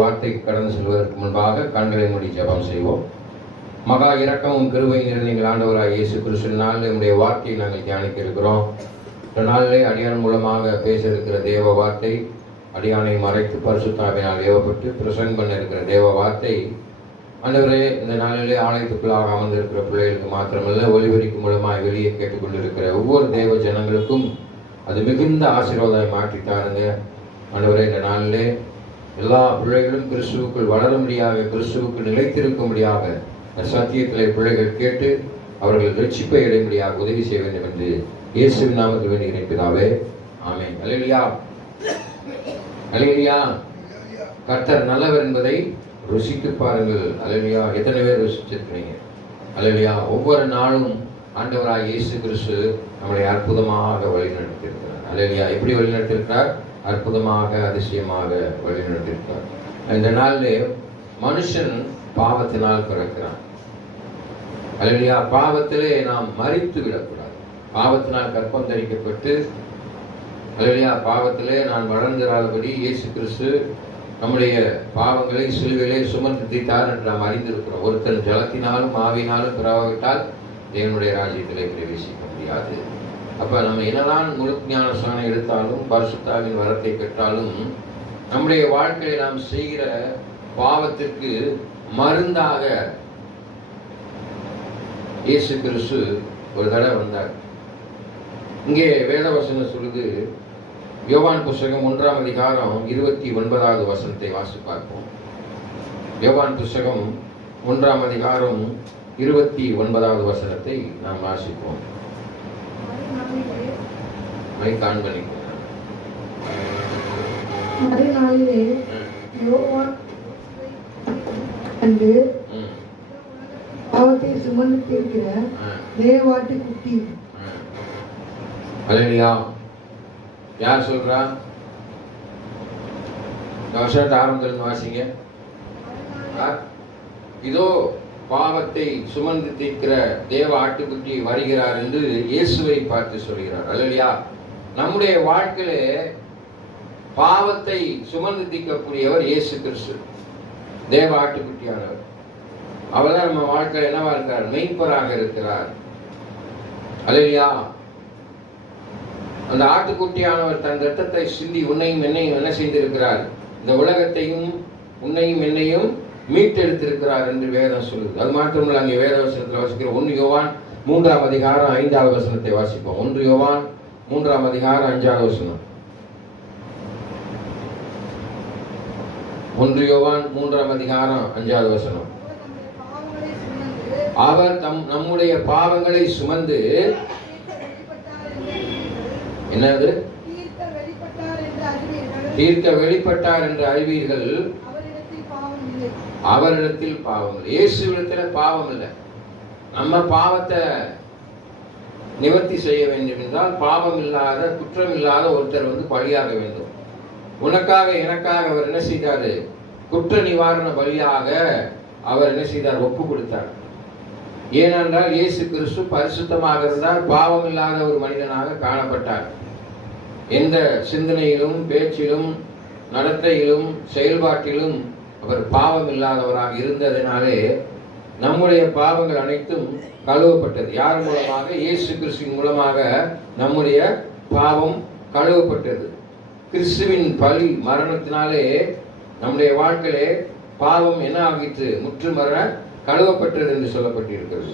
வார்த்தைக்கு கடந்து செல்வதற்கு முன்பாக கண்களை மூடி ஜெபம் செய்வோம். மகா இரக்கமும் கிருபை நிறைந்த ஆண்டவராக இயேசு கிறிஸ்துவின் நாளில் நம்முடைய வார்த்தையை நாங்கள் தியானிக்க இருக்கிறோம். இந்த நாளிலே அடியான் மூலமாக பேச இருக்கிற தேவ வார்த்தை, அடியானை மறைத்து பரிசுத்தாவினால் ஏவப்பட்டு பிரசங்கம் பண்ண இருக்கிற தேவ வார்த்தை ஆண்டவரே இந்த நாளிலே ஆலயத்துக்குள்ளாக அமர்ந்திருக்கிற பிள்ளைகளுக்கு மாத்திரமல்ல, ஒலிபெருக்கி மூலமாக வெளியே கேட்டுக்கொண்டிருக்கிற ஒவ்வொரு தேவ ஜனங்களுக்கும் அது மிகுந்த ஆசீர்வாதத்தை மாற்றித்தாருங்க. ஆண்டவரே இந்த நாளிலே எல்லா பிள்ளைகளும் கிறிஸ்துவுக்குள் வளரும்படியாக, கிறிஸ்துவுக்கு நிலைத்திருக்கும்படியாக சத்தியத்திலே பிள்ளைகள் கேட்டு அவர்கள் ரட்சிப்பை அடையும்படியாக உதவி செய்ய வேண்டும் என்று இயேசுவின் நாமத்தில் வேண்டுகிறேன் பிதாவே, ஆமென். அல்லேலூயா, அல்லேலூயா. கர்த்தர் நல்லவர் என்பதை ருசித்து பாருங்கள். அல்லேலூயா. எத்தனை பேர் ருசிச்சிருக்கிறீங்க? அல்லேலூயா. ஒவ்வொரு நாளும் ஆண்டவராக இயேசு கிறிஸ்து நம்மளை அற்புதமாக வழிநடத்தியிருக்கிறார். அல்லேலூயா. எப்படி வழிநடத்தியிருக்கிறார்? அற்புதமாக, அதிசயமாக வழிநடத்தியிருக்கிறார். இந்த நாளிலே மனுஷன் பாவத்தினால் பிறக்கிறான். அல்லேலூயா. பாவத்திலே நாம் மரித்து விடக்கூடாது. பாவத்தினால் கற்பம் தரிக்கப்பட்டு அல்லேலூயா பாவத்திலே நான் வளர்ந்திராதபடி இயேசு கிறிஸ்து நம்முடைய பாவங்களை சிலுவையிலே சுமந்து தீர்த்தார் என்று நாம் அறிந்திருக்கிறோம். ஒருத்தன் ஜலத்தினாலும் ஆவியினாலும் பிறவாவிட்டால் தேவனுடைய ராஜ்யத்திலே பிரவேசிக்க முடியாது. அப்ப நம்ம என்னதான் முழு ஞான ஸ்நானம் எடுத்தாலும், பரிசுத்தாவின் வரத்தை பெற்றாலும், நம்முடைய வாழ்க்கையை நாம் செய்கிற பாவத்திற்கு மருந்தாக இயேசு கிறிஸ்து ஒரு தடவை வந்தார். இங்கே வேதவசனம் சொல்லுது, யோவான் புஸ்தகம் 1ஆம் அதிகாரம் 29வது வசனத்தை வாசி பார்ப்போம். யோவான் புஸ்தகம் 1ஆம் அதிகாரம் 29வது வசனத்தை நாம் வாசிப்போம். மைக்கான் பண்ணிக்கோங்க. மறுநாளிலே யோவான் கண்டு பாவத்தை சுமந்திருக்கிற தேவாட்டு குட்டி. அல்லேலூயா. யார் சொல்றா? இந்த வருஷத்தை ஆரம்பத்தில் வாசிங்க. இதோ பாவத்தை சுமந்து தீர்க்கிற தேவ ஆட்டுக்குட்டி வருகிறார் என்று இயேசுவை பார்த்து சொல்கிறார். அல்லேலூயா. நம்முடைய வாழ்க்கையிலே பாவத்தை சுமந்து தீர்க்கக்கூடியவர் இயேசு கிறிஸ்து, தேவ ஆட்டுக்குட்டியானவர். அவர்தான் நம்ம வாழ்க்கையில் என்னவா இருக்கிறார்? மெய்ப்பராக இருக்கிறார். அல்லேலூயா. அந்த ஆட்டுக்குட்டியானவர் தன் ரத்தத்தை சிந்தி உன்னையும் என்னையும் என்ன செய்திருக்கிறார்? இந்த உலகத்தையும் உன்னையும் என்னையும் மீட்டெடுத்திருக்கிறார் என்று வேதம் சொல்லுது. அது மாத்திரமல்ல, அங்கே வேத வசனத்தில் வாசிக்கிற 1 யோவான் 3ஆம் அதிகாரம் 5வது வசனத்தை வாசிப்போம். 1 யோவான் 3ஆம் அதிகாரம் 5வது வசனம். 1 யோவான் 3ஆம் அதிகாரம் 5வது வசனம். அவர் நம்முடைய பாவங்களை சுமந்து என்னது? தீர்க்க வெளிப்பட்டார் என்று அறிவீர்கள். அவரிடத்தில் பாவம் இல்லை. இயேசுவிடத்தில் பாவம் இல்லை. நம்ம பாவத்தை நிவர்த்தி செய்ய வேண்டும் என்றால் பாவம் இல்லாத, குற்றம் இல்லாத ஒருத்தர் பலியாக வேண்டும். உனக்காக எனக்காக அவர் என்ன செய்தாரு? குற்ற நிவாரண பலியாக அவர் என்ன செய்தார்? ஒப்பு கொடுத்தார். ஏனென்றால் இயேசு கிறிஸ்து பரிசுத்தமாக இருந்தார், பாவம் இல்லாத ஒரு மனிதனாக காணப்பட்டார். எந்த சிந்தனையிலும், பேச்சிலும், நடத்தையிலும், செயல்பாட்டிலும் அவர் பாவம் இல்லாதவராக இருந்ததினாலே நம்முடைய பாவங்கள் அனைத்தும் கழுவப்பட்டது. யார் மூலமாக? இயேசு கிறிஸ்துவின் மூலமாக நம்முடைய பாவம் கழுவப்பட்டது. கிறிஸ்துவின் பலி மரணத்தினாலே நம்முடைய வாழ்க்கையிலே பாவம் என்ன ஆகிற்று? முற்றுமர கழுவப்பட்டது என்று சொல்லப்பட்டிருக்கிறது.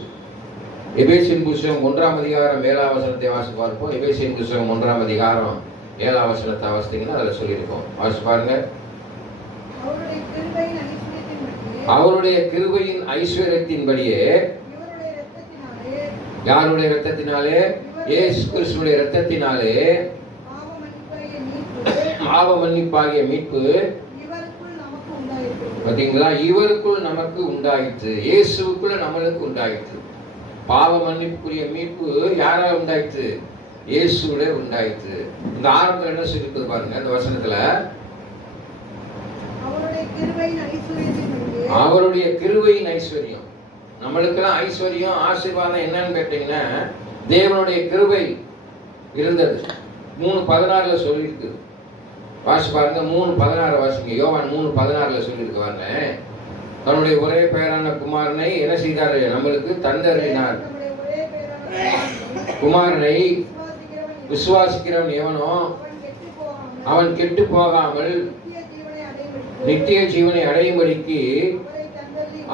எபேசியன் புஸ்தகம் 1ஆம் அதிகாரம் 7ஆம் வசனத்தை வாசி பார்ப்போம். எபேசியன் புஸ்தகம் 1ஆம் அதிகாரம் 7ஆம் வசனத்தை வாசித்தீங்கன்னா அதில் சொல்லியிருக்கோம். வாசி பாருங்க. அவருடைய கிருபையின் ஐஸ்வர்யத்தின்படியே, யாருடைய இரத்தத்தினாலே? இயேசு கிறிஸ்துவின் இரத்தத்தினாலே பாவ மன்னிப்பாகிய மீட்பு பார்த்தீங்களா? இவருக்குள் நமக்கு உண்டாயிற்று. இயேசுக்குள்ள நம்மளுக்கு உண்டாயிற்று. பாவ மன்னிப்புக்குரிய மீட்பு யாரால் உண்டாயிற்று? இயேசுவோட உண்டாயிற்று. இந்த ஆரம்பத்தில் என்ன சொல்லிட்டு பாருங்க, இந்த வசனத்துல அவருடைய கிருபையின் ஐஸ்வர்யம். நம்மளுக்கெல்லாம் ஐஸ்வர்யம், ஆசீர்வாதம் என்னன்னு கேட்டீங்கன்னா தேவனுடைய கிருபை இருந்தது. 3:16 சொல்லியிருக்கு. வாசி பாருங்க 3:16 வாசிங்க. யோவான் 3:16 சொல்லியிருக்கு பாருங்க. தன்னுடைய ஒரே பேரான குமாரனை என்ன செய்தார்? நம்மளுக்கு தந்தறினார். குமாரனை விசுவாசிக்கிறவன் எவனோ அவன் கெட்டு போகாமல் நித்திய ஜீவனை அடையும்படிக்கு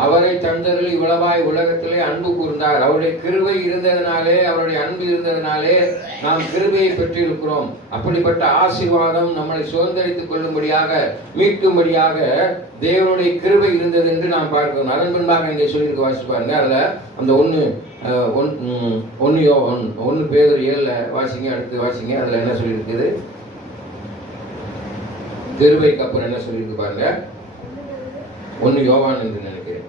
அவரை தந்தருளி இவ்வளவாய் உலகத்திலே அன்பு கூர்ந்தார். அவருடைய கிருபை இருந்ததினாலே, அவருடைய அன்பு இருந்ததினாலே நாம் கிருபையை பெற்றிருக்கிறோம். அப்படிப்பட்ட ஆசீர்வாதம் நம்மளை சுதந்திரித்துக் கொள்ளும்படியாக, மீட்கும்படியாக தேவனுடைய கிருபை இருந்தது என்று நாம் பார்க்கிறோம். அதன் பின்பாக இங்கே சொல்லியிருக்க வாசி பாருங்க. அதுல அந்த 1 பேதுரு 7 வாசிங்க. அடுத்து வாசிங்க. அதுல என்ன சொல்லியிருக்குது? கிருபைக்கு அப்புறம் என்ன சொல்லியிருக்கு பாருங்க. 1 யோவான் என்று நினைக்கிறேன்.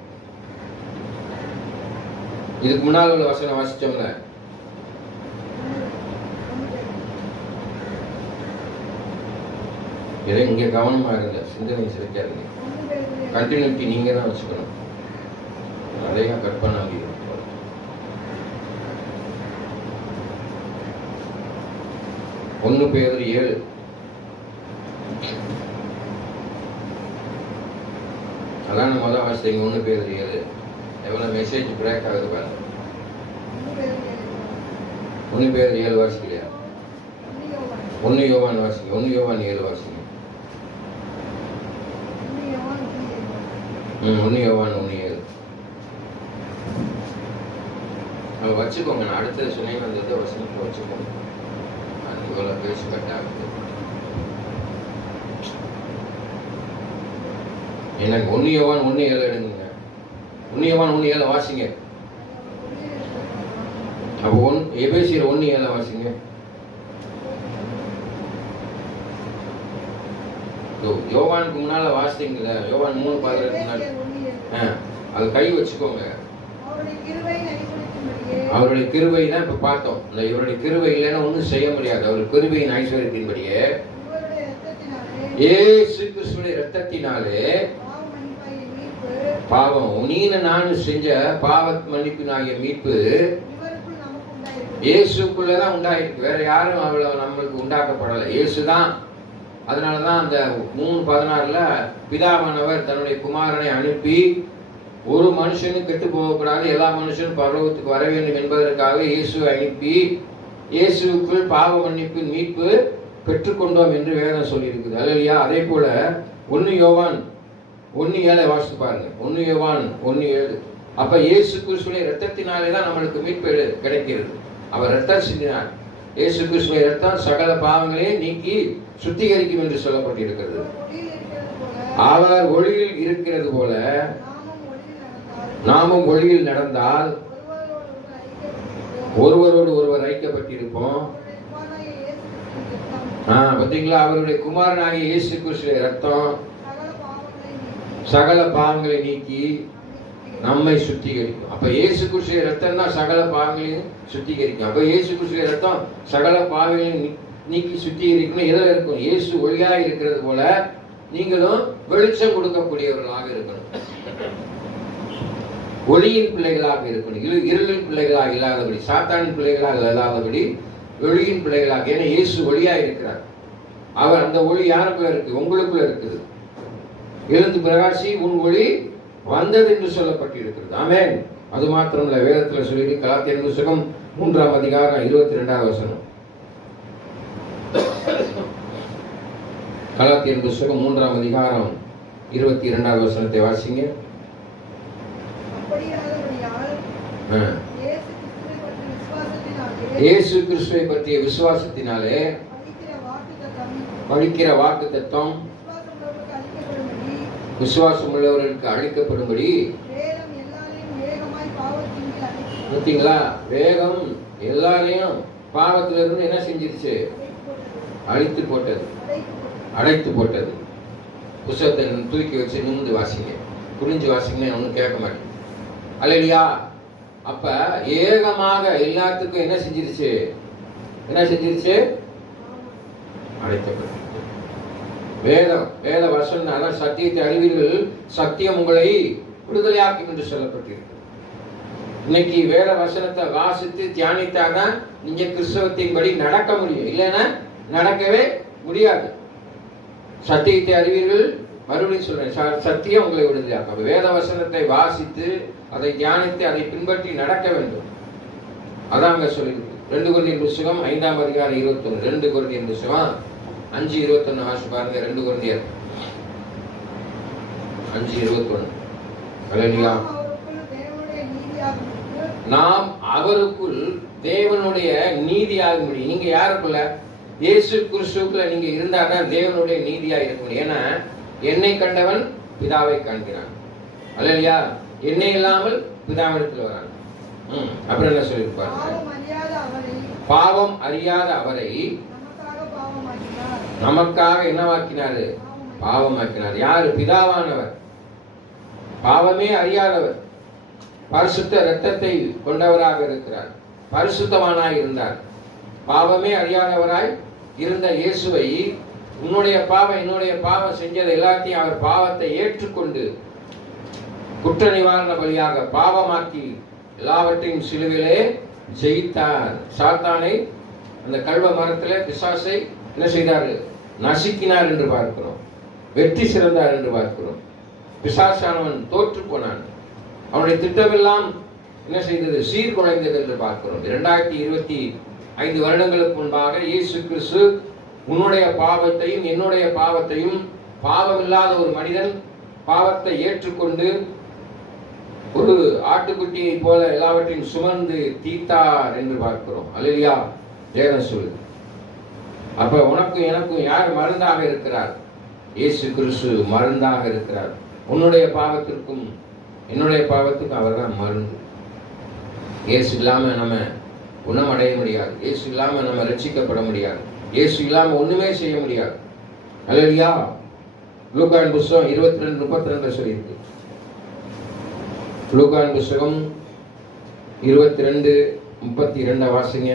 இதுக்கு முன்னால் உள்ள வசனம் வாசிச்சோம்ல. இதை இங்க கவனமா இருங்க, சிந்தனை சிரிக்காதீங்க. கண்டினியூட்டி நீங்க தான் வச்சுக்கணும். அதையும் கட் பண்ண முடியும். 1 பேதுரு 7 அதான் முதல் வாசித்தீங்க. 1 பேதுரு 7 எவ்வளவு மெசேஜ் பிரேக் ஆகுது பாருங்க. 1 பேதுரு 7 வாசிக்கலையா? 1 யோவான் வாசிங்க. 1 யோவான் 7 வாசிங்க. 1 யோவான் 1:7 அதை வச்சுக்கோங்க. நான் அடுத்த சுனை வந்தது வசனத்தை வச்சுக்கோங்க. அது இவ்வளவு பேசி கட்டாகுது. எனக்கு 1 யோவான் 1:7 எடுங்க. 1 யோவான் 1:7 வாசிங்க. அப்போ எபேசியர் 1:7 வாசிங்க. யோவானுக்கு முன்னால வாசித்தீங்கல்ல, யோவான் 3:16 அது கை வச்சுக்கோங்க. அவருடைய கிருபை தான் இப்ப பார்த்தோம். இவருடைய கிருபை இல்லைன்னா ஒன்றும் செய்ய முடியாது. அவருடைய கிருபையின் ஐஸ்வர்யத்தின்படியே இயேசு கிறிஸ்துவின் இரத்தத்தினாலே பாவம் நீன நான் செஞ்ச பாவ மன்னிப்பினாகிய மீட்பு இயேசுக்குள்ளதான் உண்டாயிருக்கு. வேற யாரும் அவ்வளவு நம்மளுக்கு உண்டாக்கப்படலை, இயேசுதான். அதனாலதான் அந்த 3:16 பிதாவானவர் தன்னுடைய குமாரனை அனுப்பி ஒரு மனுஷனும் கெட்டு போகக்கூடாது, எல்லா மனுஷனும் பரலோகத்துக்கு வர வேண்டும் என்பதற்காக இயேசுவை அனுப்பி இயேசுக்குள் பாவ மன்னிப்பின் மீட்பு பெற்றுக்கொண்டோம் என்று வேதம் சொல்லியிருக்குது. அல்லையா? அதே போல 1 யோவான் 1:7 வாசித்து பாருங்க. 1 யோவான் 1:7 அப்ப இயேசு கிறிஸ்துவின் இரத்தத்தினாலே தான் நம்மளுக்கு மீட்பு கிடைக்கிறது. அவர் இரத்தம் சிந்தினார். இயேசு கிறிஸ்துவின் இரத்தம் சகல பாவங்களையும் நீக்கி சுத்திகரிக்கும் என்று சொல்லப்பட்டிருக்கிறது. அவர் ஒளியில் இருக்கிறது போல நாமும் ஒளியில் நடந்தால் ஒருவரோடு ஒருவர் ஐக்கியப்பட்டிருப்போம். பாத்தீங்களா? அவருடைய குமாரனாகிய இயேசு கிறிஸ்துவின் இரத்தம் சகல பாவங்களை நீக்கி நம்மை சுத்திகரிக்கும். அப்ப இயேசு கிறிஸ்துவின் இரத்தம் தான் சகல பாவங்களையும் சுத்திகரிக்கும். அப்ப இயேசு கிறிஸ்துவின் இரத்தம் சகல பாவங்களையும் நீக்கி சுத்திகரிக்கணும். எதில் இருக்கும்? இயேசு ஒளியா இருக்கிறது போல நீங்களும் வெளிச்சம் கொடுக்கக்கூடியவர்களாக இருக்கணும். ஒளியின் பிள்ளைகளாக இருக்கணும். இருளின் பிள்ளைகளாக இல்லாதபடி, சாத்தானின் பிள்ளைகளாக இல்லாதபடி ஒளியின் பிள்ளைகளாக. ஏன்னா இயேசு ஒளியா இருக்கிறார். அவர் அந்த ஒளி யாருக்குள்ள இருக்கு? உங்களுக்குள்ள இருக்குது. எழுந்து பிரகாசி உன் ஒளி வந்தது என்று சொல்லப்பட்டிருக்கிறது. ஆமென். அது மாத்திரமல்ல, வேதத்துல சொல்லி கலாத்தியர் புத்தகம் 3ஆம் அதிகாரம் 22வது வசனம். கலாத்தியர் புத்தகம் 3ஆம் அதிகாரம் 22வது வசனத்தை வாசிங்க. இயேசு கிறிஸ்துவை பற்றிய விசுவாசத்தினாலே படிக்கிற வாக்குத்தத்தம் விசுவாசம் உள்ளவர்களுக்கு அளிக்கப்படும்படி. பார்த்தீங்களா? வேகம் எல்லாரையும் பாவத்திலிருந்து என்ன செஞ்சிருச்சு? அழித்து போட்டது, அடைத்து போட்டது. புத்தகத்தை தூக்கி வச்சு நிமிந்து வாசிங்க, புரிஞ்சு வாசிங்க, ஒன்றும் கேட்க மாட்டேன். அல்லையா? அப்ப ஏகமாக எல்லாத்துக்கும் என்ன செஞ்சிருச்சு? என்ன செஞ்சிருச்சு? அடைக்கப்பட்டது. வேத வசனம் அதான் சத்தியத்தை அறிவீர்கள், சத்தியம் உங்களை விடுதலையாக்கும் என்று சொல்லப்பட்டிருக்கு. இன்னைக்கு வேத வசனத்தை வாசித்து தியானித்தாதான் நீங்க கிறிஸ்தவத்தின்படி நடக்க முடியும். இல்லைன்னா நடக்கவே முடியாது. சத்தியத்தை அறிவீர்கள். மறுபடியும் சொல்றேன், சத்தியம் உங்களை விடுதலையாக்கும். வேத வசனத்தை வாசித்து அதை தியானித்து அதை பின்பற்றி நடக்க வேண்டும். அதான் அங்க சொல்லியிருக்கு. 2 கொரிந்தியர் புத்தகம் 5ஆம் அதிகாரம் 21. 2 கொரிந்தியர் புத்தகம் 5:21 வாசி பாருங்க. 2 கொரிந்தியர் 5:21. ஹல்லேலூயா. நாம் அவருக்குள் தேவனுடைய நீதியாகும்படி. நீங்க யாருக்குள்ள? இயேசு கிறிஸ்துவுக்குள்ள நீங்க இருந்தாதான் தேவனுடைய நீதியா இருக்க முடியும். ஏன்னா என்னை கண்டவன் பிதாவை காண்கிறான். ஹல்லேலூயா. என்னை இல்லாமல் பிதாவிடத்தில் வரான். அப்புறம் என்ன சொல்லியிருப்பாரு? பாவம் அறியாத அவரை நமக்காக என்னவாக்கினாரு? பாவமாக்கினார். யாரு? பிதாவானவர். பாவமே அறியாதவர், பரிசுத்த இரத்தத்தை கொண்டவராக இருக்கிறார், பரிசுத்தவானாய் இருந்தார். பாவமே அறியாதவராய் இருந்த இயேசுவை உன்னுடைய பாவம் என்னுடைய பாவம் செஞ்சது எல்லாத்தையும் அவர் பாவத்தை ஏற்றுக்கொண்டு குற்ற நிவாரண பலியாக பாவமாக்கி எல்லாவற்றையும் சிலுவிலே ஜெயித்தார். சாத்தானை அந்த கல்வ மரத்திலே பிசாசை என்ன செய்தார்? நசுக்கினார் என்று பார்க்கிறோம். வெற்றி சிறந்தார் என்று பார்க்கிறோம். பிசாசானவன் தோற்று போனான். அவனுடைய திட்டமெல்லாம் என்ன செய்தது? சீர்குலைந்தது என்று பார்க்கிறோம். 2025 வருடங்களுக்கு முன்பாக இயேசு கிறிஸ்து உன்னுடைய பாவத்தையும் என்னுடைய பாவத்தையும், பாவம் இல்லாத ஒரு மனிதன் பாவத்தை ஏற்றுக்கொண்டு ஒரு ஆட்டுக்குட்டியை போல எல்லாவற்றையும் சுமந்து தீர்த்தார் என்று பார்க்கிறோம். அல்லேலூயா. தேவன் சொல்லு. அப்ப உனக்கும் எனக்கும் யார் மருந்தாக இருக்கிறார்? இயேசு கிறிஸ்து மருந்தாக இருக்கிறார். உன்னுடைய பாவத்திற்கும் என்னுடைய பாவத்துக்கும் அவர் தான் மருந்து. இயேசு இல்லாம நம்ம குணமடைய முடியாது. இயேசு இல்லாம நம்ம ரட்சிக்கப்பட முடியாது. இயேசு இல்லாம ஒண்ணுமே செய்ய முடியாது. அல்லேலூயா. லூக்கான் புத்தகம் 22:32 சொல்லியிருக்கு. லூக்கான் புத்தகம் 22:32 வாசிங்க.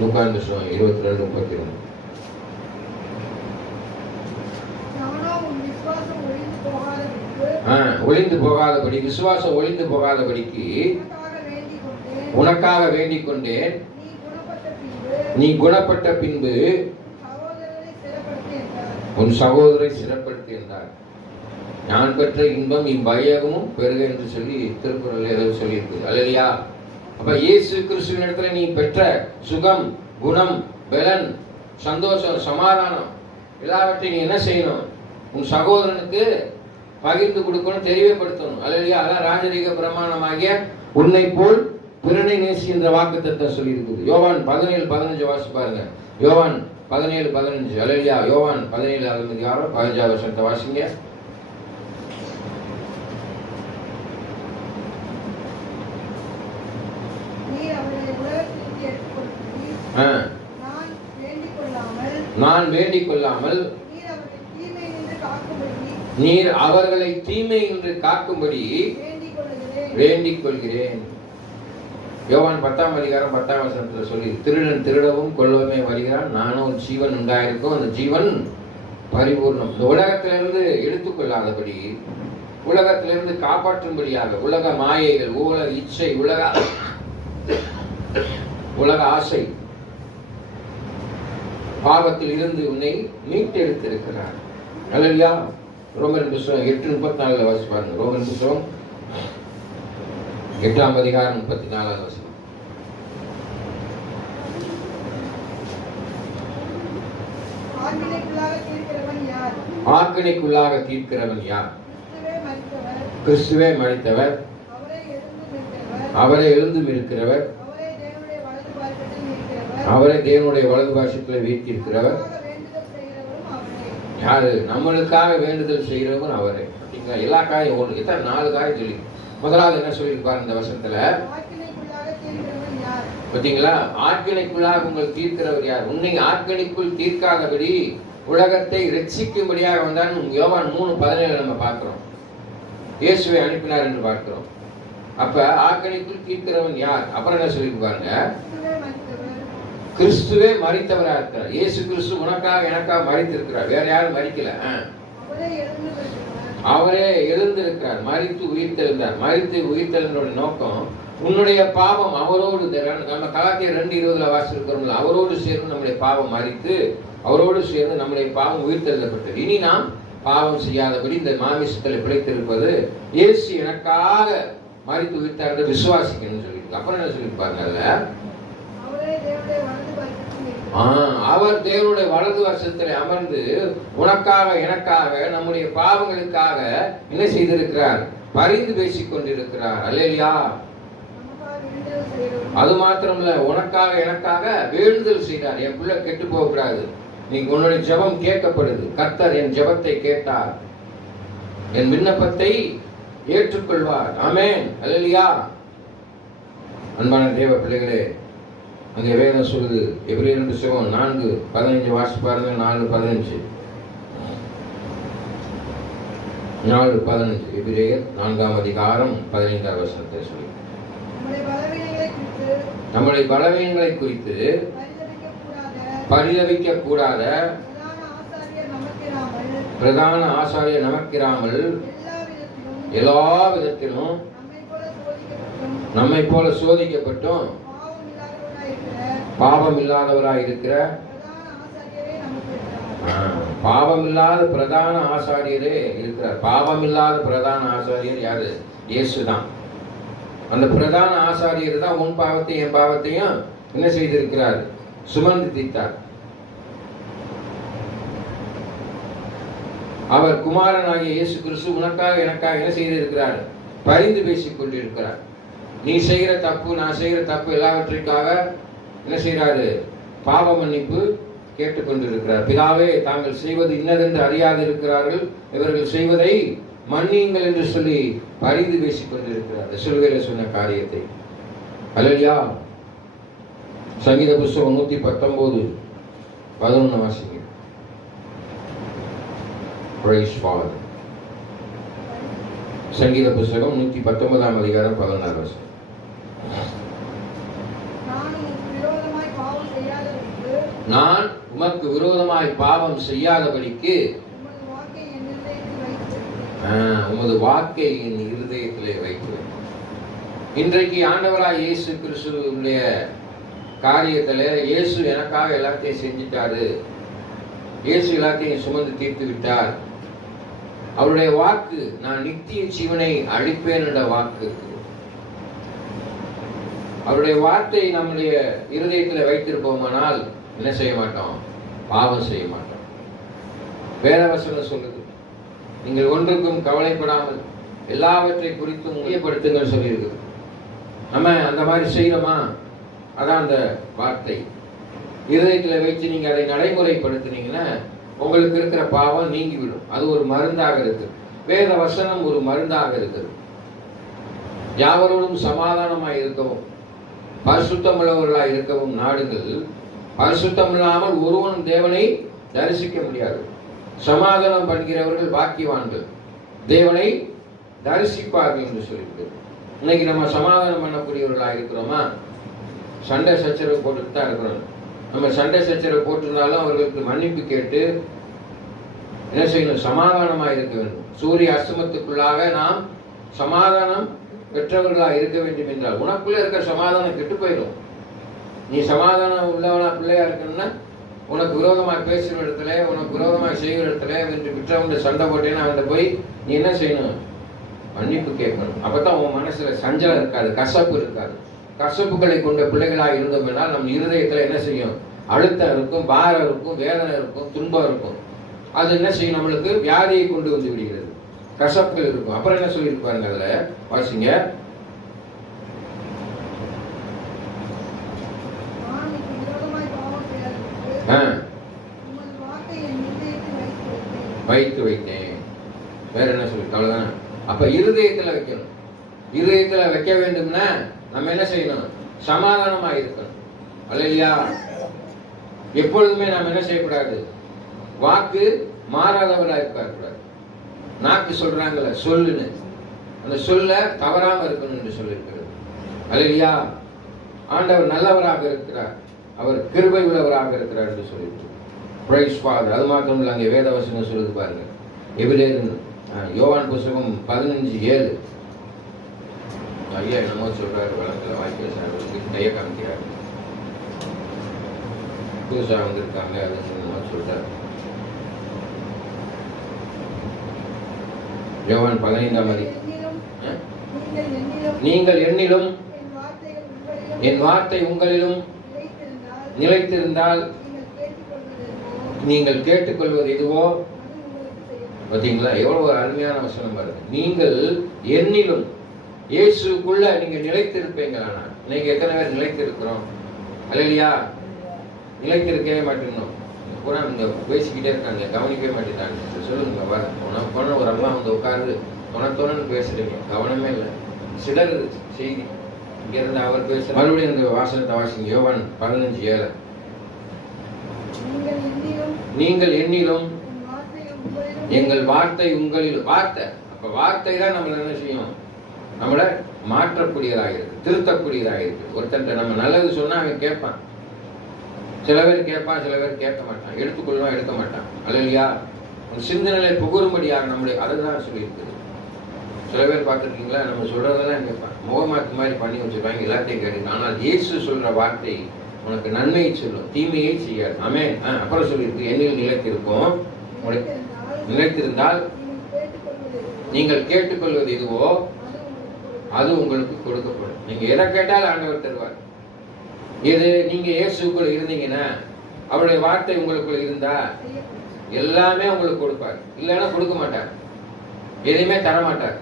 லூக்கான் புத்தகம் 22:32. ஒளிந்து போகாதபடி, விசுவாசம் ஒளிந்து போகாதபடிக்கு உனக்காக வேண்டிக் கொண்டேன். நீ குணப்பட்ட பின்பு உன் சகோதரை சிறப்படுத்தி என்றார். நான் பெற்ற இன்பம் இவ்வையகமும் பெருக என்று சொல்லி திருக்குறள் ஏதோ சொல்லியிருக்கு. அல்லேலூயா. அப்ப இயேசு கிறிஸ்துவின் இடத்துல நீ பெற்ற சுகம், குணம், பலன், சந்தோஷம், சமாதானம் எல்லாவற்றையும் நீ என்ன செய்யணும்? உன் சகோதரனுக்கு பகிர்ந்து கொடுக்கணும், தெரியப்படுத்தணும். அல்லேலூயா. அதான் ராஜரீக பிரமாணமாகிய உன்னை போல் பிறனை நேசி என்ற வாக்குத்தத்தம் சொல்லி இருக்குது. யோவான் 17:15 வாசி பாருங்க. யோவான் 17:15. அல்லேலூயா. யோவான் 17:15 வசனத்தை வாசிங்க. நான் வேண்டிக் கொள்ளாமல் நீர் அவர்களை தீமை என்று காக்கும்படி வேண்டிக் கொள்கிறேன். யோவான் 10ஆம் அதிகாரம் 10ஆம் வசனத்தில் சொல்லி, திருடன் திருடவும் கொல்லவுமே வருகிறான், நானும் ஜீவன் உண்டாயிருக்கும், அந்த ஜீவன் பரிபூர்ணம். இந்த உலகத்திலிருந்து எடுத்துக்கொள்ளாதபடி, உலகத்திலிருந்து காப்பாற்றும்படியாக, உலக மாயைகள், உலக இச்சை, உலக ஆசை, பாவத்தில் இருந்து உன்னை மீட்டெடுத்திருக்கிறார். அல்லேலூயா. ரோமர் புத்தகம் 8:34 வாசி பாருங்க. ரோமர் புத்தகம் 8ஆம் அதிகாரம் 34 வசனம். ஆக்கினைக்குள்ளாக தீர்க்கிறவன் யார்? கிறிஸ்துவே மரித்தவர், அவரை எழுந்தும் இருக்கிறவர், அவரை தேவனுடைய வலது பாசத்தில் வீட்டிருக்கிறவர். யாரு? நம்மளுக்காக வேண்டுதல் செய்கிறவன் அவரே. அப்படிங்களா? எல்லா காயும் ஒன்று. எத்தனை 4 காயம் சொல்லி முதலாவது என்ன சொல்லியிருப்பார் இந்த வசனத்துல? பார்த்தீங்களா? ஆக்கினைக்குள்ளாக உங்கள் தீர்க்கிறவர் யார்? உன்னை ஆக்கினைக்குள் தீர்க்காதபடி உலகத்தை ரட்சிக்கும்படியாக வந்தான். யோவான் 3:17 நம்ம பார்க்கிறோம். இயேசுவை அனுப்பினார் என்று பார்க்கிறோம். அப்ப ஆக்கினைக்குள் தீர்க்கிறவன் யார்? அப்புறம் என்ன சொல்லியிருப்பாருங்க? கிறிஸ்துவே மரித்தவரா இருக்கிறார். இயேசு கிறிஸ்து உனக்காக எனக்காக மரித்திருக்கிறார். வேற யாரும் மரிக்கல. அவரே எழுந்திருக்கிறார், மரித்து உயிர்த்தெழுந்தார். மரித்து உயிர்த்தெழுந்தோட நோக்கம் உன்னுடைய பாவம் அவரோடு, நம்ம கலாத்தியர் 2:20 வாசிக்கிறோம்ல, அவரோடு சேர்ந்து நம்முடைய பாவம் மரித்து அவரோடு சேர்ந்து நம்முடைய பாவம் உயிர்த்தெழுதப்பட்டது. இனி நாம் பாவம் செய்யாதபடி இந்த மாமிசத்தில் பிழைத்திருப்பது இயேசு எனக்காக மரித்து உயிர்த்தார் என்று விசுவாசிக்கணும்னு சொல்லியிருக்கு. அப்புறம் என்ன சொல்லியிருப்பாங்க, அவர் தேவனுடைய வலது வசத்தில் அமர்ந்து உனக்காக எனக்காக நம்முடைய பாவங்களுக்காக என்ன செய்திருக்கிறார், பரிந்து பேசிக் கொண்டிருக்கிறார். அல்லேலூயா. அது மாத்திரமல்ல, உனக்காக எனக்காக வேண்டுதல் செய்தார். என் பிள்ளை கெட்டு போக கூடாது, நீங்க உன்னுடைய ஜெபம் கேட்கப்படுது. கர்த்தர் என் ஜெபத்தை கேட்டார், என் விண்ணப்பத்தை ஏற்றுக்கொள்வார். ஆமென். அல்லேலூயா. அன்பான தேவ பிள்ளைகளே, அங்கே வேதம் சொல்லுது, எபிரேயர் 4:15 வாசி பாருங்க. 4:15 எபிரேயர் 4ஆம் அதிகாரம் 15ஆம் வசனத்தை சொல்லி, நம்முடைய பலவீனங்களை குறித்து பரிதபிக்க கூடாத பிரதான ஆசாரியர் நமக்கிராமல் எல்லா விதத்திலும் நம்மை போல சோதிக்கப்பட்டும் பாவம் இல்லாதவராய் இருக்கிற பாவம் இல்லாத பிரதான ஆசாரியரே இருக்கிறார். பாவம் இல்லாத பிரதான ஆசாரியர் யாரு? இயேசுதான். அந்த பிரதான ஆசாரியர் தான் உன் பாவத்தையும் என் பாவத்தையும் என்ன செய்திருக்கிறார், சுமந்து தீர்த்தார். அவர் குமாரனாகிய இயேசு கிறிஸ்து உனக்காக எனக்காக என்ன செய்திருக்கிறார், பரிந்து பேசிக் கொண்டிருக்கிறார். நீ செய்கிற தப்பு, நான் செய்கிற தப்பு எல்லாவற்றிற்காக என்ன செய்கிறாரு, பாவ மன்னிப்பு கேட்டுக்கொண்டிருக்கிறார். பிதாவே, தாங்கள் செய்வது இன்னதென்று அறியாது இருக்கிறார்கள், இவர்கள் செய்வதை மன்னியுங்கள் என்று சொல்லி பரிந்து பேசிக் கொண்டிருக்கிறார். சிலுவையில சொன்ன காரியத்தை. அல்லேலூயா. சங்கீத புஸ்தகம் 119:11 வாசிங்க. சங்கீத புஸ்தகம் 119ஆம் அதிகாரம் 11ஆம் வசனம். நான் உமக்கு விரோதமாய் பாவம் செய்யாதபடிக்கு உமது வாக்கை என் இருதயத்திலே வைக்கிறேன். இன்றைக்கு ஆண்டவராய் இயேசு கிறிஸ்துவுடைய காரியத்துல இயேசு எனக்காக எல்லாத்தையும் செஞ்சிட்டாரு, இயேசு எல்லாத்தையும் சுமந்து தீர்த்து விட்டார். அவருடைய வாக்கு, நான் நித்திய ஜீவனை அளிப்பேன் என்ற வாக்கு. அவருடைய வார்த்தை நம்முடைய இருதயத்தில் வைத்திருப்போமானால் என்ன செய்ய மாட்டோம், பாவம் செய்ய மாட்டோம். வேதவசனம் சொல்லுது, நீங்கள் ஒன்றுக்கும் கவலைப்படாமல் எல்லாவற்றை குறித்தும் முக்கியப்படுத்துங்கள் சொல்லியிருக்கு. நம்ம அந்த மாதிரி செய்யறோமா? அதான் அந்த வார்த்தை. இருதயத்தில் வைத்து நீங்க அதை நடைமுறைப்படுத்தினீங்கன்னா உங்களுக்கு இருக்கிற பாவம் நீங்கிவிடும். அது ஒரு மருந்தாக இருக்கு. வேத வசனம் ஒரு மருந்தாக இருக்குது. யாவரோடும் சமாதானமாய் இருக்கவும் பரிசுத்தமுள்ளவர்களாய் இருக்கவும் நாடுகள். பரிசுத்தம் இல்லாமல் ஒருவனும் தேவனை தரிசிக்க முடியாது. சமாதானம் பண்ணுகிறவர்கள் பாக்கியவான்கள், தேவனை தரிசிப்பார்கள் என்று சொல்லிட்டு, இன்னைக்கு நம்ம சமாதானம் பண்ணக்கூடியவர்களாக இருக்கிறோமா? சண்டை சச்சரவு போட்டுட்டு தான் இருக்கிறோம். நம்ம சண்டை சச்சரவு போட்டிருந்தாலும் அவர்களுக்கு மன்னிப்பு கேட்டு என்ன செய்யணும், சமாதானமாக இருக்க வேண்டும். சூரிய அஸ்தமத்துக்குள்ளாக நாம் சமாதானம் பெற்றவர்களாக இருக்க வேண்டும் என்றால் உனக்குள்ள இருக்கிற சமாதானம் கெட்டு போயிடும். நீ சமாதானம் உள்ளவனா பிள்ளையா இருக்கணும்னா உனக்கு விரோதமாக பேசுகிற இடத்துல, உனக்கு விரோதமாக செய்கிற இடத்துல விற்றவங்க சண்டை போட்டேன்னா அவன்கிட்ட போய் நீ என்ன செய்யணும், மன்னிப்பு கேட்கணும். அப்பதான் உன் மனசுல சஞ்சலம் இருக்காது, கசப்பு இருக்காது. கசப்புகளை கொண்ட பிள்ளைகளாக இருந்தோம் என்றால் நம் இருதயத்துல என்ன செய்யும், அழுத்தம் இருக்கும், பாரம் இருக்கும், வேதனை இருக்கும், துன்பம் இருக்கும். அது என்ன செய்யும், நம்மளுக்கு வியாதியை கொண்டு வந்து விடுகிறது. கசப்புகள் இருக்கும். அப்புறம் என்ன சொல்லியிருப்பாங்க அதுல வாசிங்க. வைத்து வைத்தேன். வேற என்ன சொல்லி, அவ்வளவுதான். அப்ப இருதயத்துல வைக்கணும். இருதயத்துல வைக்க வேண்டும்னா நம்ம என்ன செய்யணும், சமாதானமா இருக்கணும். அல்லேலூயா. எப்பொழுதுமே நாம் என்ன செய்யக்கூடாது, வாக்கு மாறாதவராக இருக்கக்கூடாது. நாக்கு சொல்றாங்கல்ல சொல்லுன்னு, அந்த சொல்ல தவறாம இருக்கணும் என்று சொல்லியிருக்கிறது. அல்லேலூயா. ஆண்டவர் நல்லவராக இருக்கிறார், அவர் கிருபை உள்ளவராக இருக்கிறார் என்று சொல்லிட்டு பிரைஸ் ஃபாதர். அது மாத்திரம் இல்லை, அங்கே வேதவசனம் சொல்லுது பாருங்க. எபிரேயர் யோவான் புஸ்தகம் 15:7. ஐயா என்னமோ சொல்றாரு, வழக்கில் வாய்ப்பு சார் கையை காமிக்கிறாரு. புதுசாக வந்திருக்காங்க, அது என்னமோ சொல்றாரு. யோவான் 15 நீங்கள் என்னிலும் என் வார்த்தை உங்களிலும் நிலைத்திருந்தால் நீங்கள் கேட்டுக்கொள்வது எதுவோ. பார்த்தீங்களா, எவ்வளவு ஒரு அருமையான வசனம் பாருங்க. நீங்கள் என்னிலும், இயேசுக்குள்ள நீங்க நிலைத்திருப்பீங்களானா. இன்னைக்கு எத்தனை பேர் நிலைத்திருக்கிறோம்? அல்லையா? நிலைத்திருக்கவே மாட்டேங்கிறோம். பூரா இங்க பேசிக்கிட்டே இருக்காங்க, கவனிக்கவே மாட்டேங்கிறாங்க. சொல்லுங்க பாருங்க, போன ஒரு அம்மா வந்து உட்கார்ந்து தொணத்தோன்னு பேசுறீங்க, கவனமே இல்லை, சிலர் செய்தி இங்க இருந்து அவர் பேச. மறுபடியும் இந்த வாசனத்தை வாசிங்க. யோவான் 15:7. நீங்கள் என்னிலும் எங்கள் வார்த்தை உங்களிலும். வார்த்தை, அப்ப வார்த்தை தான் நம்மள என்ன செய்யும்? நம்மள மாற்றக்கூடியதாக இருக்கு, திருத்தக்கூடியதாக இருக்கு. ஒருத்தன் நம்ம நல்லது சொன்னா அவன் கேட்பான். சில பேர் கேட்பான், சில பேர் கேட்க மாட்டான், எடுத்துக்கொள்ளும் எடுக்க மாட்டான். அல்லையா? சிந்தனையை புகுறும்படியாக நம்முடைய அதுதான் சொல்லியிருக்குது. சில பேர் பார்த்துருக்கீங்களா, நம்ம சொல்றதெல்லாம் கேட்பான், முகமாக்கு மாதிரி பண்ணி வச்சிருக்காங்க, எல்லாத்தையும் கேட்டு. ஆனால் இயேசு சொல்ற வார்த்தை உனக்கு நன்மையை சொல்லும், தீமையை செய்யாது. ஆமென். அப்புறம் சொல்லியிருக்கு, என்னில் நிலைத்திருக்கும், நிலைத்திருந்தால் நீங்கள் கேட்டுக்கொள்வது எதுவோ அது உங்களுக்கு கொடுக்கப்படும். நீங்க எதை கேட்டாலும் ஆண்டவர் தருவார். எது? நீங்க இயேசுக்குள்ள இருந்தீங்கன்னா, அவருடைய வார்த்தை உங்களுக்குள்ள இருந்தா எல்லாமே உங்களுக்கு கொடுப்பார். இல்லைன்னா கொடுக்க மாட்டார், எதையுமே தர மாட்டார்.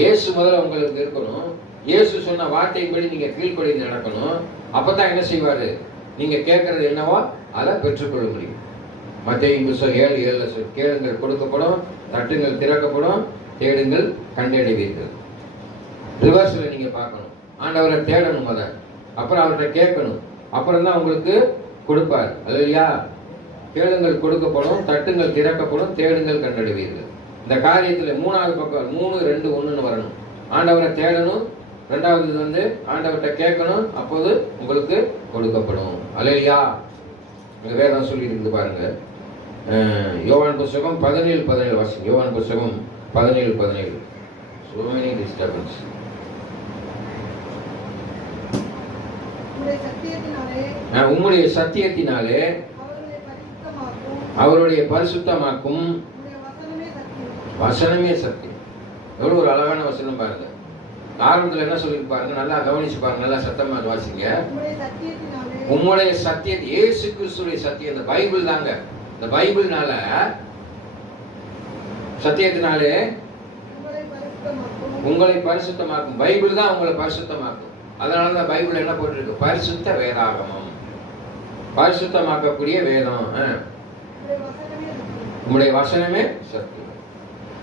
இயேசு முதல்ல உங்களுக்கு இருக்கணும். இயேசு சொன்ன வார்த்தையின்படி நீங்க கீழ்ப்படிந்து நடக்கணும். அப்பதான் என்ன செய்வாரு? நீங்க கேட்கறது என்னவோ அதை பெற்றுக்கொள்ள முடியும். மத்தேயு 7:7 கேளுங்கள் கொடுக்கப்படும், தட்டுங்கள் திறக்கப்படும், தேடுங்கள் கண்டடைவீர்கள். ரிவர்ஸ்ல நீங்க பார்க்கணும். ஆண்டவரை தேடணும் அதை, அப்புறம் அவர்கிட்ட கேட்கணும், அப்புறம் தான் உங்களுக்கு கொடுப்பார். அல்லையா? கேளுங்கள் கொடுக்கப்படும், தட்டுங்கள் திறக்கப்படும், தேடுங்கள் கண்டடைவீர்கள். இந்த காரியத்துல 3வது பக்கம் 3:2:1 வரணும். ஆண்டவரை தேடணும், 2வது வந்து ஆண்டவர்கிட்ட கேட்கணும், அப்போது உங்களுக்கு கொடுக்கப்படும். அல்லையா? இங்க வேதம் சொல்லி இருக்குது பாருங்க. யோவான் புஸ்தகம் 17:17 வாசிங்க. யோவான் புஸ்தகம் 17:17. So many disturbance. உம்முடைய சத்தியத்தினாலே அவருடைய பரிசுத்தமாக்கும் வசனமே சத்தியம். எவ்வளவு ஒரு அழகான வசனம் பாருங்க. ஆரம்பத்தில் என்ன சொல்லி பாருங்க, நல்லா கவனிச்சு பாருங்க, நல்லா சத்தமா வாசிங்க. உம்முடைய சத்தியம், இயேசு கிறிஸ்துடைய சத்தியம், இந்த பைபிள் தாங்க. இந்த பைபிள்னால, சத்தியத்தினாலே உங்களை பரிசுத்தமாக்கும். பைபிள் தான் உங்களை பரிசுத்தமாக்கும். அதனாலதான் பைபிள் என்ன போட்டிருக்கு? பரிசுத்த வேதாகமம், பரிசுத்தமாக்கக்கூடிய வேதம். உங்களுடைய வசனமே சத்தியம்.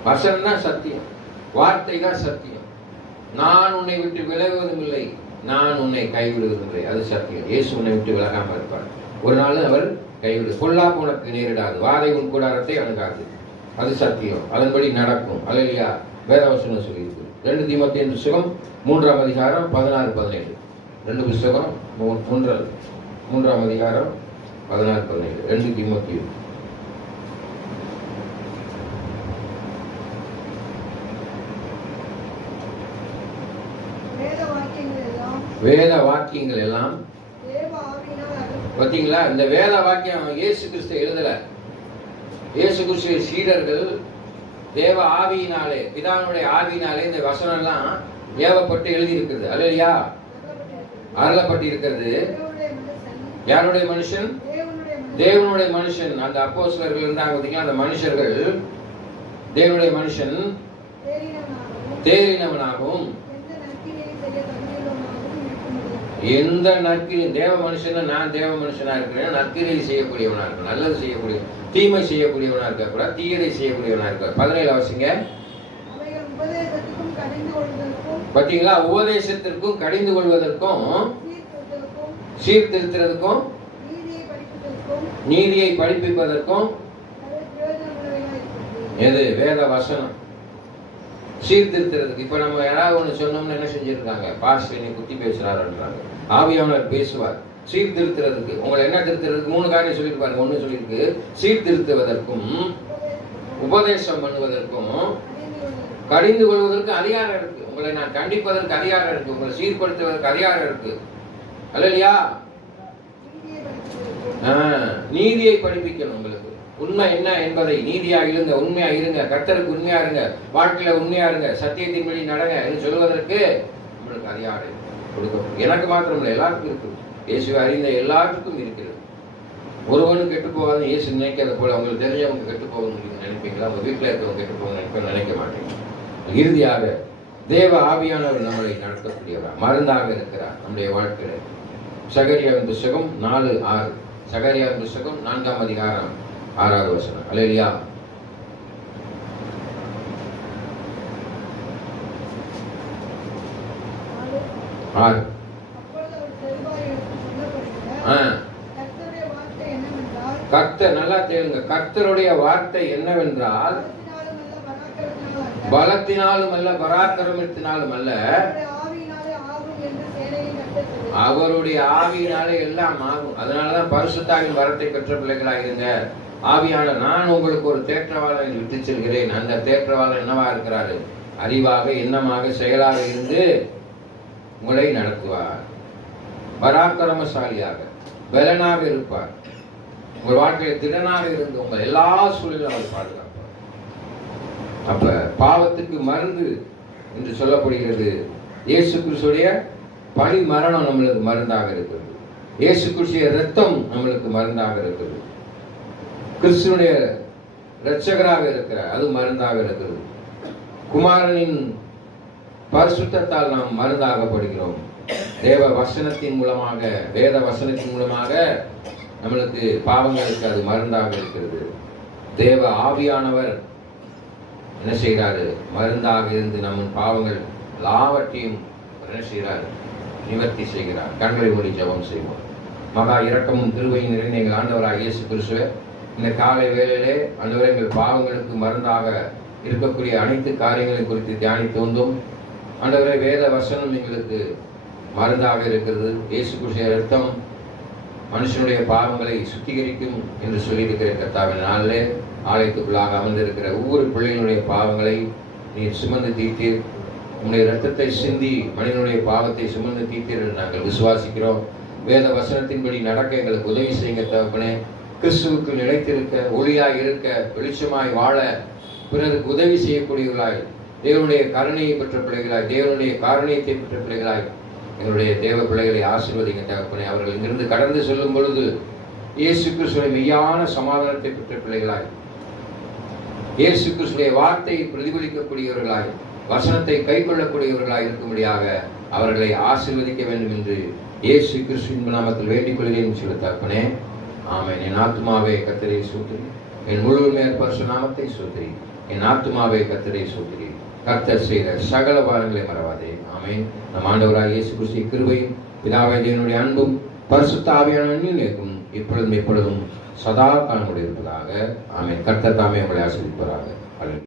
வசனம் தான் சத்தியம், வார்த்தை தான் சத்தியம். நான் உன்னை விட்டு விலகுவதும் இல்லை, நான் உன்னை கைவிடுவதும் இல்லை. அது சத்தியம். இயேசு உன்னை விட்டு விலகாம இருப்பார். ஒரு நாள் அவர் கைவிடு. பொல்லாப்பு உனக்கு நேரிடாது, வாதை உன் கூடாரத்தை அணுகாது. அது சத்தியம், அதன்படி நடக்கும். அல்லையா? வேதவசனம் சொல்லியிருக்கு. 2 தீமோத்தேயு புஸ்தகம் 3ஆம் அதிகாரம் 16-17. 2 புஸ்தகம் 3ஆம் அதிகாரம் 16-17. 2 தீமோத்தேயு. வேத வாக்கியங்கள் எல்லாம் பார்த்தீங்களா? இந்த வேத வாக்கியம் இயேசு கிறிஸ்து எழுதல. இயேசு கிறிஸ்து சீடர்கள் தேவ ஆவியினாலே, பிதாவினுடைய ஆவியினாலே இந்த வசனம் எல்லாம் ஏவப்பட்டு எழுதி இருக்கிறது. அல்லையா? அருளப்பட்டு இருக்கிறது. யாருடைய மனுஷன்? தேவனுடைய மனுஷன். அந்த அப்போஸ்தலர்கள் இருந்தாங்க பார்த்தீங்களா, அந்த மனுஷர்கள் தேவனுடைய மனுஷன் தேறினவனாகவும் எந்த நற்கிரி, தேவ மனுஷன் நான் தேவ மனுஷனா இருக்கிறேன், நற்கிரியை செய்யக்கூடியவனா இருக்க, நல்லது செய்யக்கூடிய, தீமை செய்யக்கூடியவனா இருக்க கூடாது, தீயதை செய்யக்கூடியவனா இருக்க. 17 வாசிங்க. பாத்தீங்களா? உபதேசத்திற்கும் கடிந்து கொள்வதற்கும் சீர்திருத்துறதுக்கும் நீதியை படிப்பிப்பதற்கும் எது? வேத வசனம். சீர்திருத்துறதுக்கு. இப்ப நம்ம யாராவது ஒண்ணு சொன்னோம்னு என்ன செஞ்சிருக்காங்க? பாஸ்டர் நீ குத்தி பேசுறாருன்றாங்க. ஆவியானவர் பேசுவார். சீர்திருத்துறதுக்கு, உங்களை என்ன திருத்துறதுக்கு 3 காரியம் சொல்லியிருப்பாங்க. ஒண்ணு சொல்லியிருக்கு, சீர்திருத்துவதற்கும் உபதேசம் பண்ணுவதற்கும் கடிந்து கொள்வதற்கு அதிகாரம் இருக்கு. உங்களை நான் கண்டிப்பதற்கு அதிகாரம் இருக்கு. உங்களை சீர்படுத்துவதற்கு அதிகாரம் இருக்கு. அல்லையா? நீதியை படிப்பிக்கணும். உங்களுக்கு உண்மை என்ன என்பதை, நீதியா இருங்க, உண்மையா இருங்க, கர்த்தருக்கு உண்மையா இருங்க, வாழ்க்கையில உண்மையா இருங்க, சத்தியத்தின் வழி நடங்க என்று சொல்வதற்கு உங்களுக்கு அதிகாரம் கொடுக்கும். எனக்கு மாத்திரமில்லை, எல்லாருக்கும் இருக்கு. இயேசுவை அறிந்த எல்லாருக்கும் இருக்கிறது. ஒருவனும் கெட்டு போகாது இயேசு நினைக்கிறத போல உங்களுக்கு தெரிஞ்சவங்க கெட்டு போகணும்னு நினைப்பீங்களா? உங்க வீட்டில் இருக்கவங்க கெட்டு போகணும்னு நினைக்க மாட்டீங்க. இறுதியாக தேவ ஆவியானவர் நம்மளை நடத்தக்கூடியவர், மருந்தாக இருக்கிறார் நம்முடைய வாழ்க்கையில. சகரியாவின் புத்தகம் 4:6. சகரியாவின் புத்தகம் 4ஆம் அதிகாரம் 6வது வசனம். அல்லேலூயா. கர்த்தர், நல்லா கேளுங்க, கர்த்தருடைய வார்த்தை என்னவென்றால் பலத்தினாலும் அல்ல, பராக்கிரமத்தினாலும் அல்ல, அவருடைய ஆவியினாலே எல்லாம் ஆகும். அதனாலதான் பரிசுத்தாவின் வரத்தை பெற்ற பிள்ளைகளாக இருங்க. ஆவியான நான் உங்களுக்கு ஒரு தேற்றவாளன் விட்டு செல்கிறேன். அந்த தேற்றவாளன் என்னவா இருக்கிறாரு? அறிவாக, எண்ணமாக, செயலாக இருந்து உங்களை நடத்துவார். பராக்கிரமசாலியாக, பலனாக இருப்பார். உங்கள் வாழ்க்கையில திறனாக இருந்து உங்கள் எல்லா சூழலும் அவர் பாதுகாப்பார். அப்ப பாவத்துக்கு மருந்து என்று சொல்லப்படுகிறது. இயேசு கிறிஸ்துடைய பழி மரணம் நம்மளுக்கு மருந்தாக இருக்கிறது. இயேசு கிறிஸ்துடைய ரத்தம் நம்மளுக்கு மருந்தாக இருக்கிறது. கிறிஸ்துவனுடைய இரட்சகராக இருக்கிறார், அது மருந்தாக இருக்கிறது. குமாரனின் பரிசுத்தத்தால் நாம் மருந்தாகப்படுகிறோம். தேவ வசனத்தின் மூலமாக, வேத வசனத்தின் மூலமாக நம்மளுக்கு பாவங்களுக்கு அது மருந்தாக இருக்கிறது. தேவ ஆவியானவர் என்ன செய்கிறாரு? மருந்தாக இருந்து நம்ம பாவங்கள் எல்லாவற்றையும் என்ன செய்கிறார்? நிவர்த்தி செய்கிறார். கண்களை மூடி ஜெபம் செய்வோம். மகா இரக்கமும் கிருபையும் நிறைந்த எங்கள் ஆண்டவராக இயேசு கிறிஸ்துவே, இந்த காலை வேளையிலே ஆண்டவரே, எங்கள் பாவங்களுக்கு மருந்தாக இருக்கக்கூடிய அனைத்து காரியங்களை குறித்து தியானித்து வந்தோம். ஆண்டவரே, வேத வசனம் எங்களுக்கு மருந்தாக இருக்கிறது. இயேசு கிறிஸ்துவின் இரத்தம் மனுஷனுடைய பாவங்களை சுத்திகரிக்கும் என்று சொல்லியிருக்கிற கர்த்தாவின் நாளிலே ஆலயத்துக்குள்ளாக அமர்ந்திருக்கிற ஒவ்வொரு பிள்ளைகளுடைய பாவங்களை நீர் சுமந்து தீர்த்தீர். உங்களுடைய இரத்தத்தை சிந்தி மனிதனுடைய பாவத்தை சுமந்து தீர்த்தீர் என்று நாங்கள் விசுவாசிக்கிறோம். வேத வசனத்தின்படி நடக்க எங்களுக்கு உதவி செய்யுங்க தகப்பனே. கிறிஸ்துவுக்கு நிலைத்திருக்க, ஒளியாய் இருக்க, வெளிச்சமாய் வாழ, பிறருக்கு உதவி செய்யக்கூடியவர்களாய், தேவனுடைய கருணையை பெற்ற பிள்ளைகளாய், தேவனுடைய காரணியத்தை பெற்ற பிள்ளைகளாய் எங்களுடைய தேவ பிள்ளைகளை ஆசீர்வதிங்க தகப்பனே. அவர்கள் இங்கிருந்து கடந்து செல்லும் பொழுது இயேசு கிறிஸ்துவின் மெய்யான சமாதானத்தை பெற்ற பிள்ளைகளாய், இயேசு கிறிஸ்துவின் வார்த்தையை பிரதிபலிக்கக்கூடியவர்களாய், வசனத்தை கைக்கொள்ளக்கூடியவர்களாய் இருக்கும்படியாக அவர்களை ஆசீர்வதிக்க வேண்டும் என்று இயேசு கிறிஸ்துவின் நாமத்தில் வேண்டிக் கொள்கிறேன் சொல்ல தகப்பனே. ஆமென். என் ஆத்துமாவே கர்த்தரை ஸ்தோத்திரி, என் முழு மேற்பரிசு நாமத்தை ஸ்தோத்திரி. என் ஆத்துமாவே கர்த்தரை ஸ்தோத்திரி. கர்த்தர் செய்த சகல பாரங்களை மறவாதே. ஆமென். நம் ஆண்டவராகிய இயேசு கிறிஸ்துவின் கிருபையும் பிதாவாகிய தேவனுடைய அன்பும் பரிசுத்த ஆவியான அன்பியும் இப்பொழுதும் எப்பொழுதும் சதா காலமுடைய இருப்பதாக. ஆமென். கர்த்தர் தாமே உங்களை ஆசீர்வதிப்பாராக.